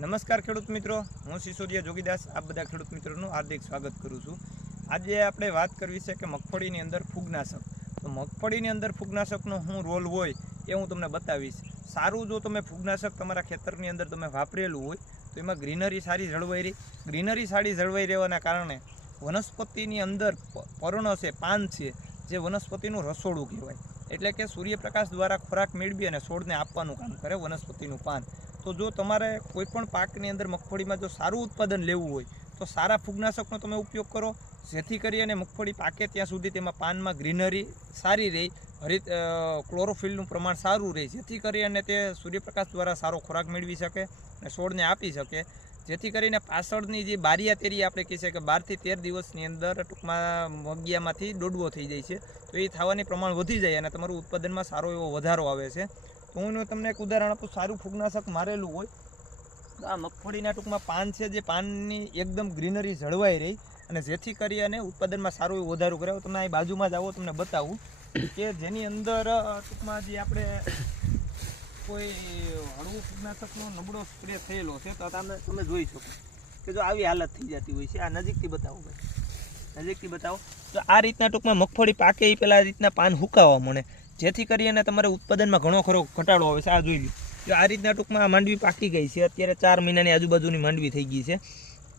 નમસ્કાર ખેડૂત મિત્રો, હું સિસોદિયા જોગીદાસ આપ બધા ખેડૂત મિત્રોનું હાર્દિક સ્વાગત કરું છું। આજે આપણે વાત કરવી છે કે મગફળીની અંદર ફૂગનાશક। તો મગફળીની અંદર ફૂગનાશકનો શું રોલ હોય એ હું તમને બતાવીશ। સારું જો તમે ફૂગનાશક તમારા ખેતરની અંદર તમે વાપરેલું હોય તો એમાં ગ્રીનરી સારી જળવાઈ રહી। ગ્રીનરી સારી જળવાઈ રહેવાના કારણે વનસ્પતિની અંદર પર્ણ છે, પાન છે, જે વનસ્પતિનું રસોડું કહેવાય, એટલે કે સૂર્યપ્રકાશ દ્વારા ખોરાક મેળવી અને છોડને આપવાનું કામ કરે વનસ્પતિનું પાન। તો જો તમારે કોઈપણ પાકની અંદર મગફળીમાં જો સારું ઉત્પાદન લેવું હોય તો સારા ફૂગનાશકનો તમે ઉપયોગ કરો, જેથી કરી અને મગફળી પાકે ત્યાં સુધી તેમાં પાનમાં ગ્રીનરી સારી રહે, હરિત ક્લોરોફિલનું પ્રમાણ સારું રહે, જેથી કરી અને તે સૂર્યપ્રકાશ દ્વારા સારો ખોરાક મેળવી શકે અને છોડને આપી શકે। જેથી કરીને પાછળની જે બારિયા તેરી આપણે કહે છે કે 12 થી 13 દિવસની અંદર ટૂંકમાં મગિયામાંથી દોડવો થઈ જાય છે, તો એ થવાની પ્રમાણ વધી જાય અને તમારું ઉત્પાદનમાં સારો એવો વધારો આવે છે। તો હું તમને એક ઉદાહરણ આપું। સારું ફૂગનાશક મારેલું હોય તો આ મગફળીના ટૂંકમાં પાન છે, જે પાનની એકદમ ગ્રીનરી જળવાઈ રહી અને જેથી કરી અને ઉત્પાદનમાં સારો એવો વધારો કરે। તમે અહીં બાજુમાં જ આવો, તમને બતાવું કે જેની અંદર ટૂંકમાં જે આપણે કોઈ હળવું ફૂગનાશકનો નબળો સ્પ્રે થયેલો છે તો તમે જોઈ શકો કે જો આવી હાલત થઈ જતી હોય છે। આ નજીકથી બતાવો ભાઈ, નજીકથી બતાવો। તો આ રીતના ટૂંકમાં મગફળી પાકે એ પહેલાં આ રીતના પાન હુકાવા મળે, જેથી કરી અને તમારે ઉત્પાદનમાં ઘણો ખરો ઘટાડો આવે છે। આ જોઈ લો, જો આ રીતના ટૂંકમાં આ માંડવી પાકી ગઈ છે, અત્યારે 4 મહિનાની આજુબાજુની માંડવી થઈ ગઈ છે।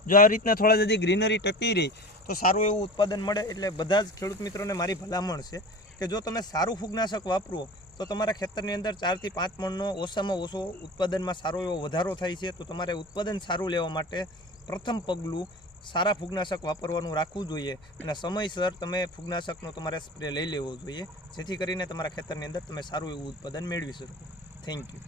જો આ રીતના થોડા જદી ગ્રીનરી ટકી રહી તો સારું એવું ઉત્પાદન મળે। એટલે બધા જ ખેડૂત મિત્રોને મારી ભલામણ છે કે જો તમે સારું ફૂગનાશક વાપરો તો તમારા ખેતરની અંદર 4 થી 5 મણનો ઓછામાં ઓછો ઉત્પાદનમાં સારો એવો વધારો થાય છે। તો તમારે ઉત્પાદન સારું લેવા માટે પ્રથમ પગલું સારા ફૂગનાશક વાપરવાનું રાખવું જોઈએ અને સમયસર તમે ફૂગનાશકનો તમારે સ્પ્રે લઈ લેવો જોઈએ, જેથી કરીને તમારા ખેતરની અંદર તમે સારું એવું ઉત્પાદન મેળવી શકો। Thank you.